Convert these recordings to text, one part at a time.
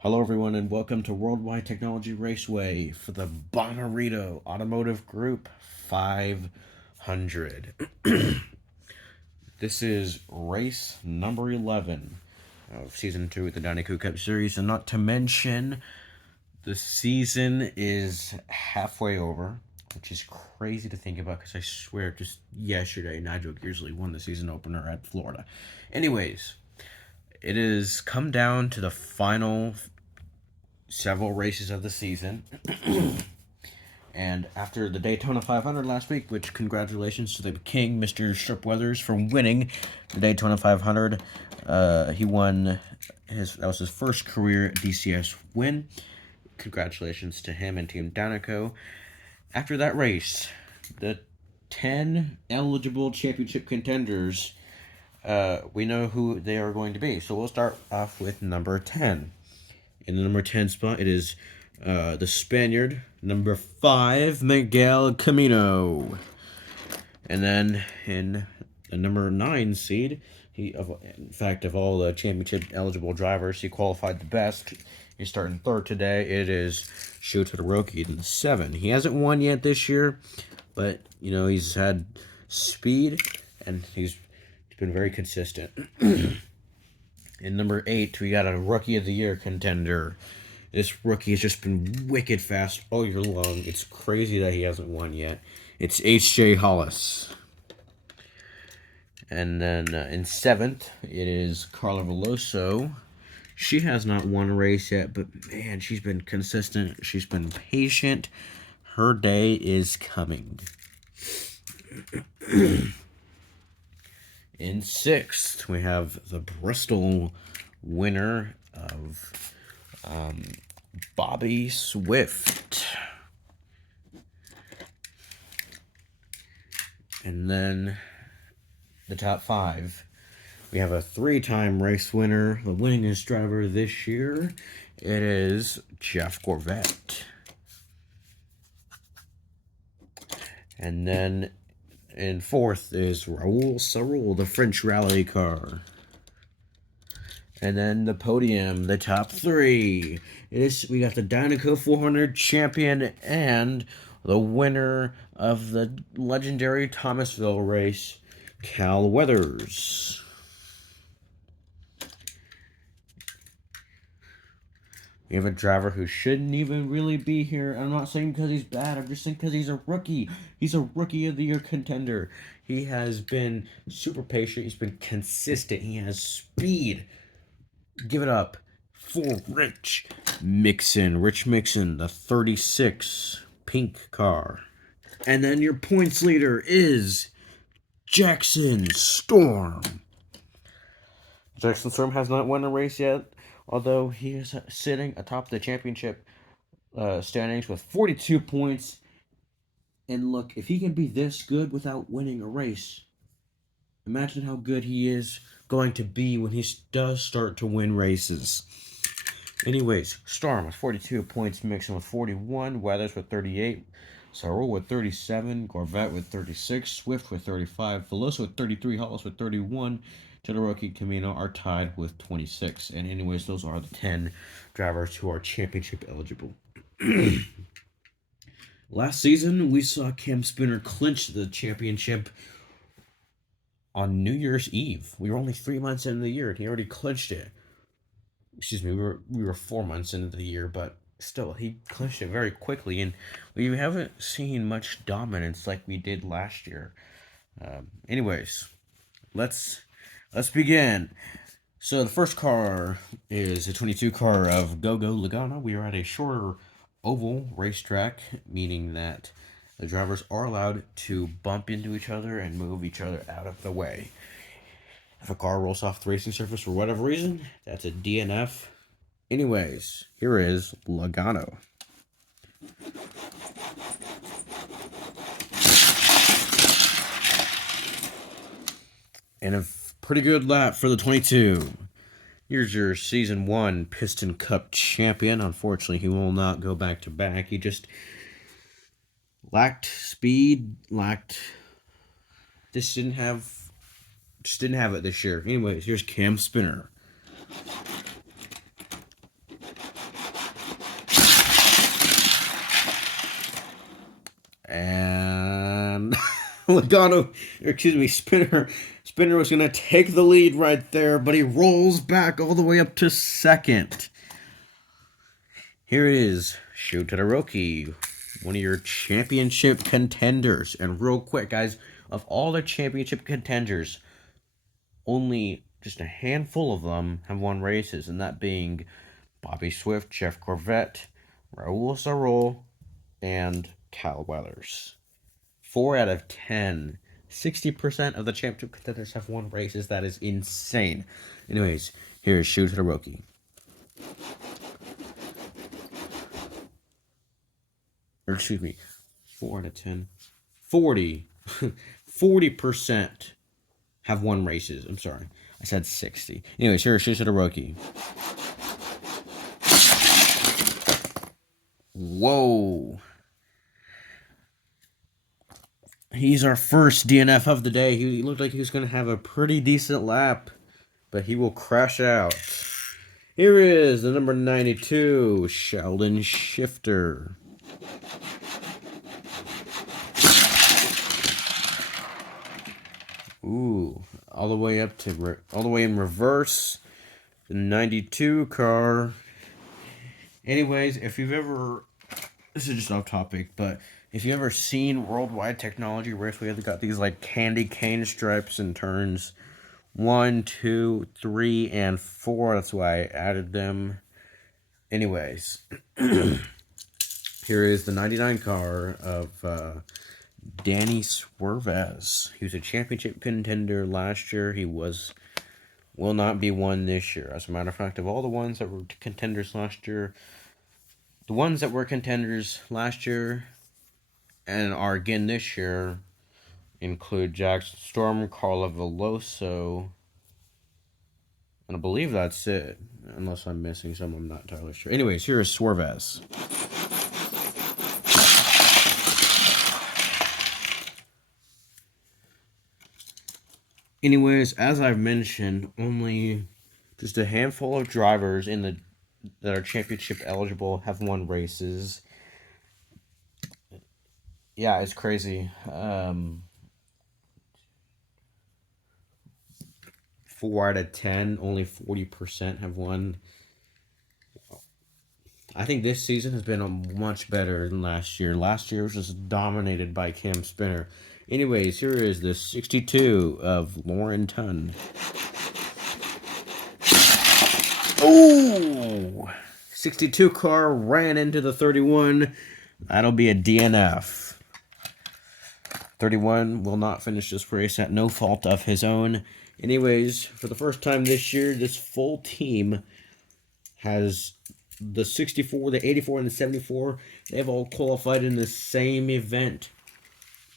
Hello, everyone, and welcome to Worldwide Technology Raceway for the Bommarito Automotive Group 500. This is race number 11 of Season 2 of the Dinoco Cup Series, and not to mention, the season is halfway over, which is crazy to think about because I swear just yesterday, Nigel Gearsley won the season opener at Florida. Anyways, it has come down to the final several races of the season. And after the Daytona 500 last week, which congratulations to the king, Mr. Stripweathers, for winning the Daytona 500. He won that was his first career DCS win. Congratulations to him and Team Danico. After that race, the 10 eligible championship contenders, we know who they are going to be. So we'll start off with number 10. In the number 10 spot, it is the Spaniard, number 5, Miguel Camino. And then in the number 9 seed, in fact, of all the championship eligible drivers, he qualified the best. He's starting third today. It is Sho Todoroki in 7. He hasn't won yet this year, but he's had speed and he's been very consistent. In number 8, we got a Rookie of the Year contender. This rookie has just been wicked fast all year long. It's crazy that he hasn't won yet. It's H.J. Hollis. And then in 7th, it is Carla Veloso. She has not won a race yet, but man, she's been consistent. She's been patient. Her day is coming. In 6th, we have the Bristol winner of Bobby Swift. And then the top 5, we have a 3-time race winner, the winningest driver this year. It is Jeff Gorvette. And then in 4th is Raul Sarul, the French rally car. And then the podium, the top 3. We got the Dinoco 400 champion and the winner of the legendary Thomasville race, Cal Weathers. We have a driver who shouldn't even really be here. I'm not saying because he's bad. I'm just saying because he's a rookie. He's a Rookie of the Year contender. He has been super patient. He's been consistent. He has speed. Give it up for Rich Mixon. Rich Mixon, the 36 pink car. And then your points leader is Jackson Storm. Jackson Storm has not won a race yet, although he is sitting atop the championship standings with 42 points. And look, if he can be this good without winning a race, imagine how good he is going to be when he does start to win races. Anyways, Storm with 42 points, Mixon with 41, Weathers with 38, Sarul with 37, Gorvette with 36, Swift with 35, Veloso with 33, Hollis with 31, Todoroki Camino are tied with 26. And anyways, those are the 10 drivers who are championship eligible. Last season, we saw Cam Spinner clinch the championship on New Year's Eve. We were only 3 months into the year, and he already clinched it. Excuse me, we were 4 months into the year, but still, he clinched it very quickly, and we haven't seen much dominance like we did last year. Anyways, let's begin. So the first car is a 22 car of Go-Go Laguna. We are at a shorter oval racetrack, meaning that the drivers are allowed to bump into each other and move each other out of the way. If a car rolls off the racing surface for whatever reason, that's a DNF. Anyways, here is Logano. And a pretty good lap for the 22. Here's your Season 1 Piston Cup champion. Unfortunately, he will not go back-to-back. He just lacked speed, just didn't have it this year. Anyways, here's Cam Spinner. Logano, excuse me, Spinner was going to take the lead right there, but he rolls back all the way up to second. Here it is, Shu Todoroki, one of your championship contenders. And real quick, guys, of all the championship contenders, only just a handful of them have won races, and that being Bobby Swift, Jeff Corvette, Raul Sarol, and Cal Weathers. 4 out of 10. 60% of the championship contenders have won races. That is insane. Anyways, here's Shu Todoroki. Or excuse me, 4 out of 10. 40% have won races. I'm sorry. I said 60. Anyways, here's Shu Todoroki. Whoa. He's our first DNF of the day. He looked like he was going to have a pretty decent lap, but he will crash out. Here is the number 92, Sheldon Shifter. Ooh, all the way in reverse. The 92 car. Anyways, if you've ever, this is just off topic, but if you ever seen Worldwide Technology Race, we have got these like candy cane stripes in turns 1, 2, 3, and 4. That's why I added them. Anyways, here is the 99 car of Danny Swervez. He was a championship contender last year. He will not be one this year. As a matter of fact, of all the ones that were contenders last year, the ones that were contenders last year and are again this year include Jackson Storm, Carla Veloso, and I believe that's it. Unless I'm missing some, I'm not entirely sure. Anyways, here is Swervez. Anyways, as I've mentioned, only just a handful of drivers that are championship eligible have won races. Yeah, it's crazy. 4 out of 10, only 40% have won. I think this season has been much better than last year. Last year was just dominated by Cam Spinner. Anyways, here is the 62 of Lauren Tunn. Oh! 62 car ran into the 31. That'll be a DNF. 31 will not finish this race at no fault of his own. Anyways, for the first time this year, this full team has the 64, the 84, and the 74. They've all qualified in the same event.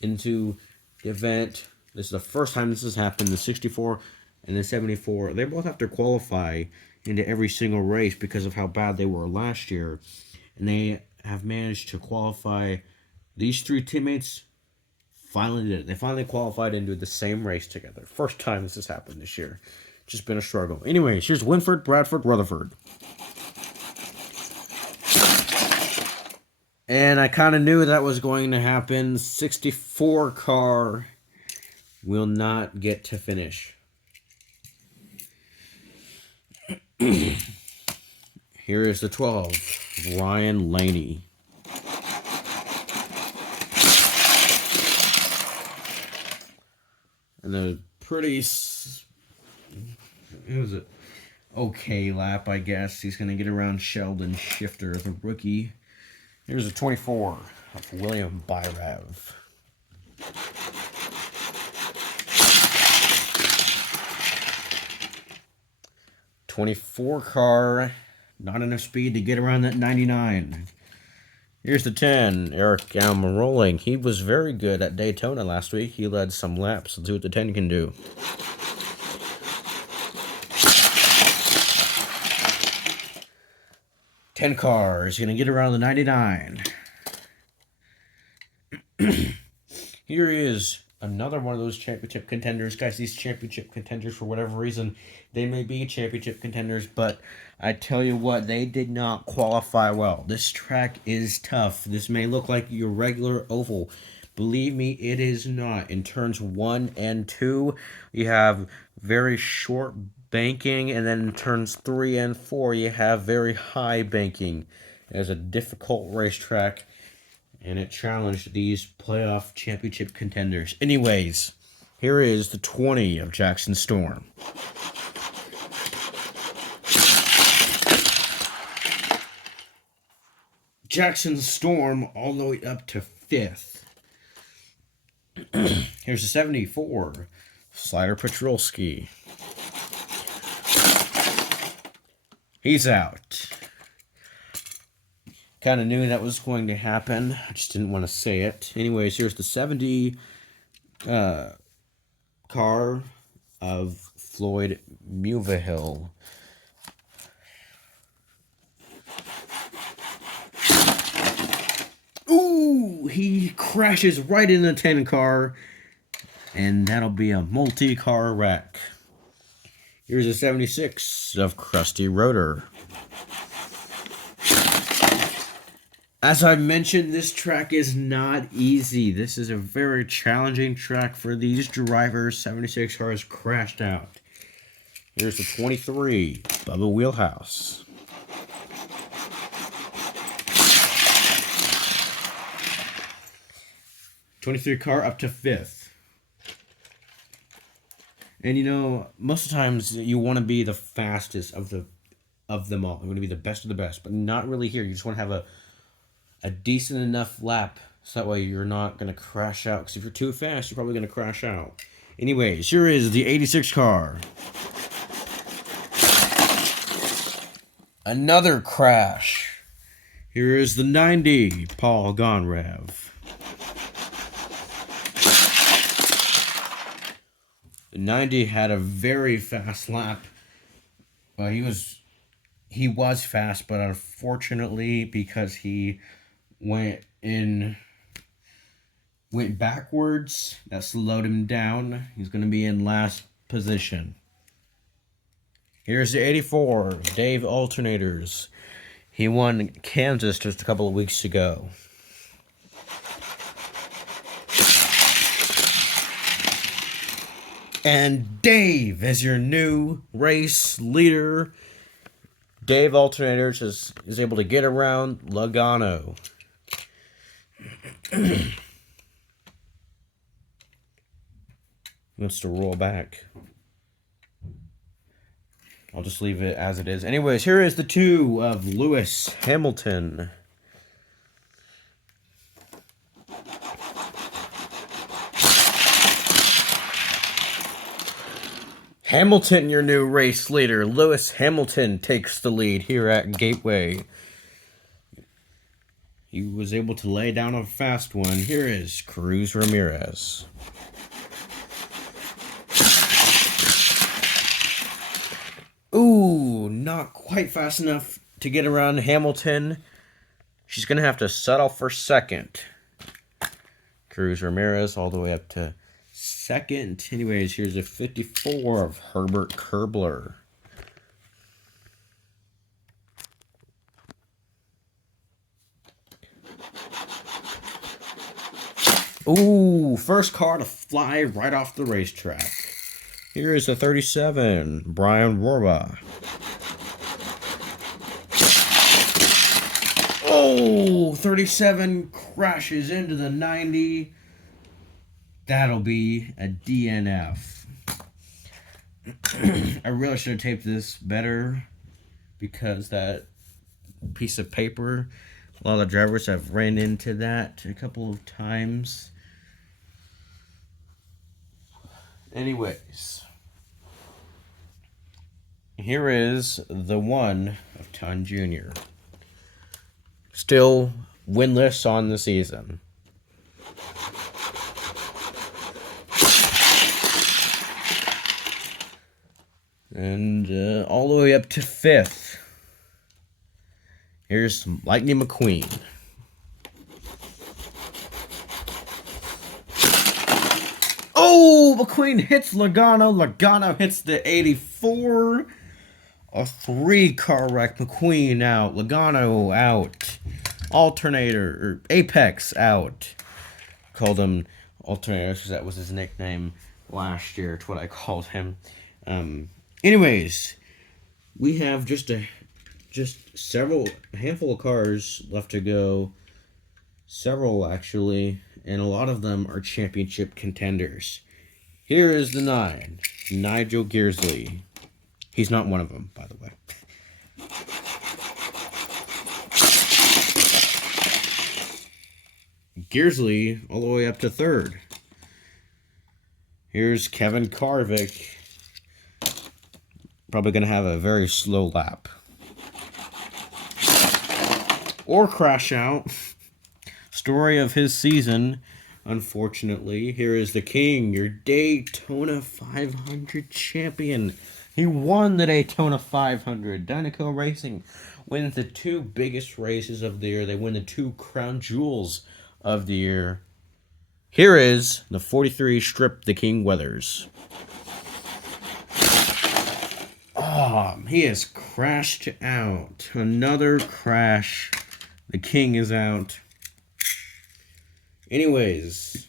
Into the event. This is the first time this has happened. The 64 and the 74. They both have to qualify into every single race because of how bad they were last year. And they have managed to qualify. These 3 teammates finally did it. They finally qualified into the same race together. First time this has happened this year. Just been a struggle. Anyways, here's Winford, Bradford, Rutherford. And I kind of knew that was going to happen. 64 car will not get to finish. Here is the 12, Ryan Laney. And a pretty, it was an okay lap, I guess. He's going to get around Sheldon Shifter, the rookie. Here's a 24 of William Byrev. '24 car, not enough speed to get around that 99. Here's the 10, Eric Almiroling. He was very good at Daytona last week. He led some laps. Let's see what the 10 can do. Ten cars, gonna get around the 99. Here is another one of those championship contenders. Guys, these championship contenders, for whatever reason, they may be championship contenders, but I tell you what, they did not qualify well. This track is tough. This may look like your regular oval, Believe me, it is not. In turns 1 and 2, you have very short banking, and then in turns 3 and 4, you have very high banking. It is a difficult racetrack, and it challenged these playoff championship contenders. Anyways, here is the 20 of Jackson Storm. Jackson Storm all the way up to 5th. Here's the 74, Slider Petrolski. He's out. Kind of knew that was going to happen. I just didn't want to say it. Anyways, here's the 70 car of Floyd Mulvihill. Ooh, he crashes right in the 10 car, and that'll be a multi-car wreck. Here's a 76 of Krusty Rotor. As I mentioned, this track is not easy. This is a very challenging track for these drivers. 76 cars crashed out. Here's the 23, Bubba Wheelhouse. '23 car up to 5th. And you know, most of the times you want to be the fastest of them all. You want to be the best of the best, but not really here. You just want to have a decent enough lap, so that way you're not going to crash out. Because if you're too fast, you're probably going to crash out. Anyways, here is the 86 car. Another crash. Here is the 90, Paul Gonrev. The 90 had a very fast lap. Well, he was fast, but unfortunately, because he went backwards, that slowed him down. He's going to be in last position. Here's the 84, Dave Alternators. He won Kansas just a couple of weeks ago. And Dave is your new race leader. Dave Alternators is able to get around Logano. Wants to roll back. I'll just leave it as it is. Anyways, here is the 2 of Lewis Hamilton. Hamilton, your new race leader. Lewis Hamilton takes the lead here at Gateway. He was able to lay down a fast one. Here is Cruz Ramirez. Ooh, not quite fast enough to get around Hamilton. She's going to have to settle for second. Cruz Ramirez all the way up to second. Anyways, here's a 54 of Herbert Kerbler. Ooh, first car to fly right off the racetrack. Here is a 37, Brian Rohrbach. Oh, 37 crashes into the 90. That'll be a DNF. I really should have taped this better, because that piece of paper, a lot of the drivers have ran into that a couple of times. Anyways, here is the 1 of Ton Jr. Still winless on the season. And all the way up to 5th. Here's Lightning McQueen. Oh, McQueen hits Logano. Logano hits the 84. A 3-car wreck. McQueen out. Logano out. Alternator, or Apex out. called him Alternator because that was his nickname last year. It's what I called him. Anyways, we have just a handful of cars left to go. Several, actually, and a lot of them are championship contenders. Here is the 9, Nigel Gearsley. He's not one of them, by the way. Gearsley all the way up to 3rd. Here's Kevin Karvik. Probably going to have a very slow lap. Or crash out. Story of his season, unfortunately. Here is the King, your Daytona 500 champion. He won the Daytona 500. Dynaco Racing wins the 2 biggest races of the year. They win the 2 crown jewels of the year. Here is the 43 Strip the King Weathers. He has crashed out. Another crash. The King is out. Anyways,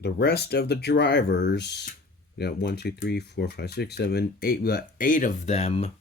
the rest of the drivers, we got 1, 2, 3, 4, 5, 6, 7, 8. We got 8 of them.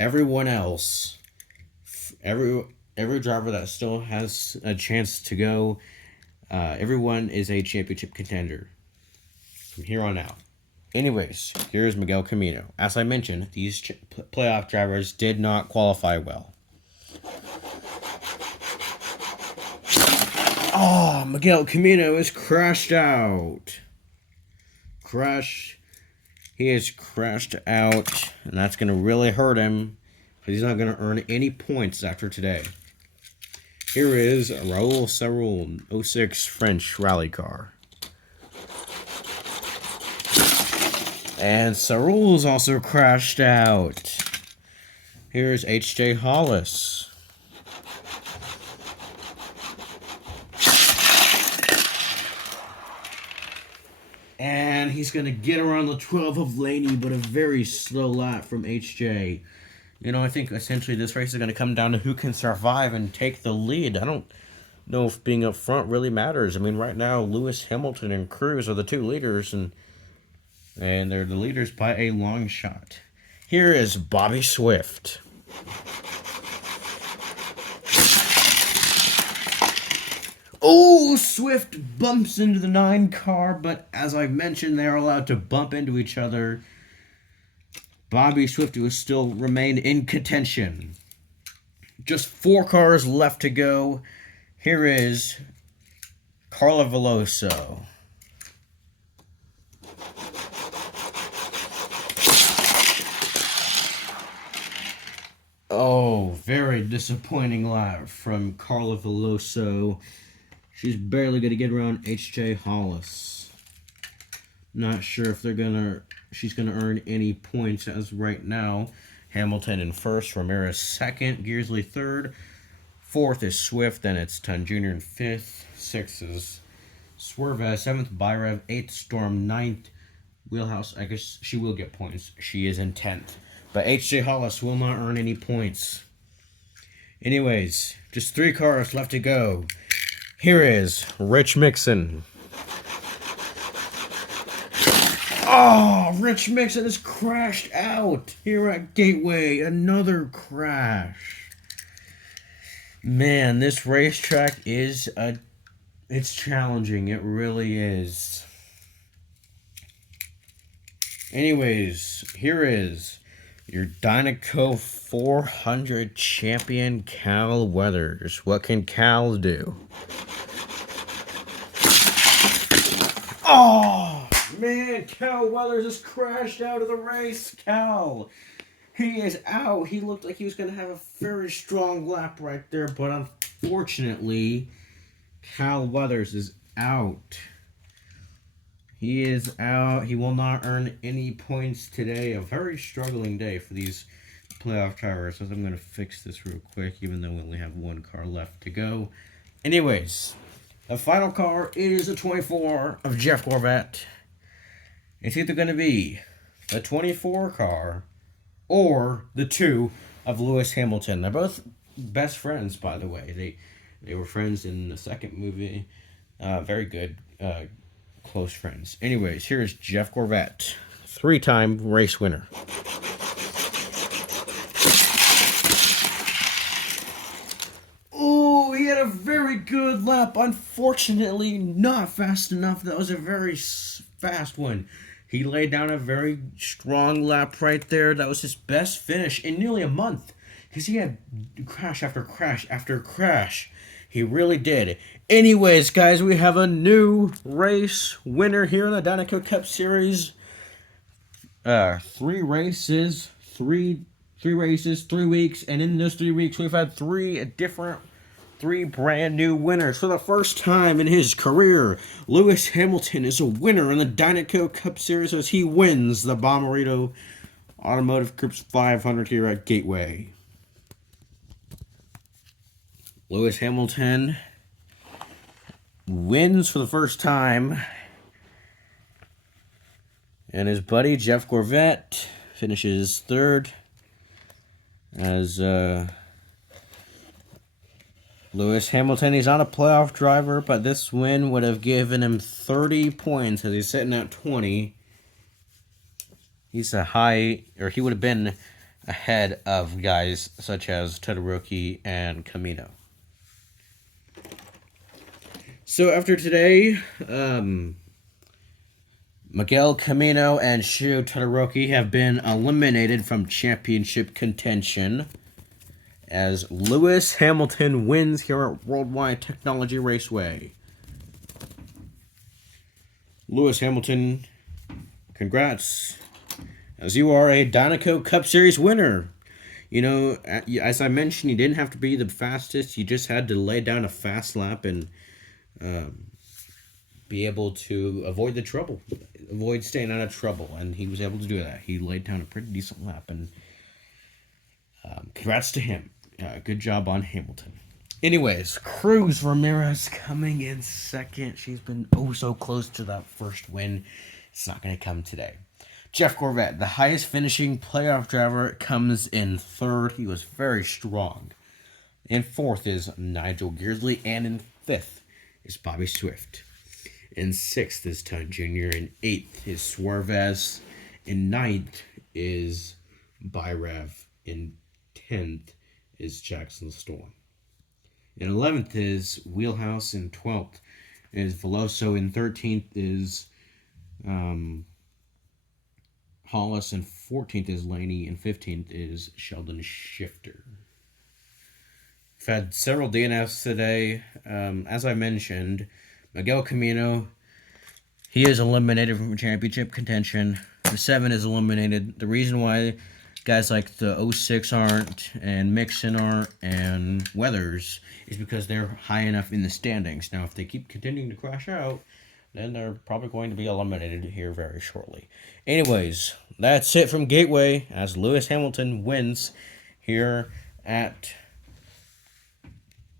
Everyone else, every driver that still has a chance to go, everyone is a championship contender from here on out. Anyways, here's Miguel Camino. As I mentioned, these playoff drivers did not qualify well. Miguel Camino is crashed out. He has crashed out, and that's going to really hurt him, because he's not going to earn any points after today. Here is Raoul Sarroul 06 French rally car. And Sarroul's also crashed out. Here's H.J. Hollis. And he's going to get around the 12 of Laney, but a very slow lap from HJ. You know, I think essentially this race is going to come down to who can survive and take the lead. I don't know if being up front really matters. I mean, right now, Lewis Hamilton and Cruz are the 2 leaders, and they're the leaders by a long shot. Here is Bobby Swift. Oh, Swift bumps into the 9 car, but as I mentioned, they're allowed to bump into each other. Bobby Swift will still remain in contention. Just 4 cars left to go. Here is Carla Veloso. Oh, very disappointing lap from Carla Veloso. She's barely going to get around H.J. Hollis. Not sure if she's going to earn any points as right now. Hamilton in 1st, Ramirez 2nd, Gearsley 3rd. 4th is Swift, then it's Tun Jr. in 5th. 6th is Swervez, 7th, Byrev, 8th, Storm, 9th. Wheelhouse, I guess she will get points. She is in 10th. But H.J. Hollis will not earn any points. Anyways, just 3 cars left to go. Here is Rich Mixon. Rich Mixon has crashed out here at Gateway. Another crash. Man, this racetrack it's challenging. It really is. Anyways, here is your Dynaco 400 champion, Cal Weathers. What can Cal do? Oh, man, Cal Weathers has crashed out of the race. Cal, he is out. He looked like he was going to have a very strong lap right there, but unfortunately, Cal Weathers is out. He is out. He will not earn any points today. A very struggling day for these playoff drivers. So I'm going to fix this real quick, even though we only have 1 car left to go. Anyways, the final car is a 24 of Jeff Gorvat. It's either going to be the 24 car or the 2 of Lewis Hamilton. They're both best friends, by the way. They were friends in the second movie. Very good, close friends. Anyways, here's Jeff Gorvette, 3-time race winner. Oh, he had a very good lap. Unfortunately, not fast enough. That was a very fast one. He laid down a very strong lap right there. That was his best finish in nearly a month. Because he had crash after crash after crash. He really did. Anyways, guys, we have a new race winner here in the Dinoco Cup Series. 3 races, 3 weeks, and in those 3 weeks, we've had 3 brand new winners. For the first time in his career, Lewis Hamilton is a winner in the Dinoco Cup Series as he wins the Bommarito Automotive Group's 500 here at Gateway. Lewis Hamilton wins for the first time, and his buddy Jeff Gorvette finishes third as Lewis Hamilton. He's not a playoff driver, but this win would have given him 30 points as he's sitting at 20. He's he would have been ahead of guys such as Todoroki and Camino. So after today, Miguel Camino and Shuyo Todoroki have been eliminated from championship contention as Lewis Hamilton wins here at Worldwide Technology Raceway. Lewis Hamilton, congrats, as you are a Dinoco Cup Series winner. You know, as I mentioned, you didn't have to be the fastest. You just had to lay down a fast lap and be able to avoid the trouble, avoid staying out of trouble, and he was able to do that. He laid down a pretty decent lap, and congrats to him. Good job on Hamilton. Anyways, Cruz Ramirez coming in second. She's been so close to that first win. It's not going to come today. Jeff Gorvette, the highest finishing playoff driver, comes in third. He was very strong. In fourth is Nigel Gearsley, and in fifth is Bobby Swift. In sixth is Tun Jr. In eighth is Suarez. In ninth is Byrev. In 10th is Jackson Storm. In 11th is Wheelhouse. In 12th is Veloso. In 13th is Hollis. In 14th is Laney. And 15th is Sheldon Shifter. We've had several DNFs today. As I mentioned, Miguel Camino, he is eliminated from championship contention. The 7 is eliminated. The reason why guys like the 06 aren't, and Mixon aren't, and Weathers is because they're high enough in the standings. Now, if they keep continuing to crash out, then they're probably going to be eliminated here very shortly. Anyways, that's it from Gateway as Lewis Hamilton wins here at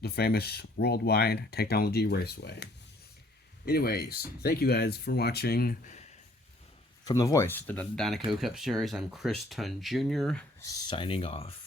the famous Worldwide Technology Raceway. Anyways, thank you guys for watching. From the voice of the Dinoco Cup Series, I'm Chris Tun Jr., signing off.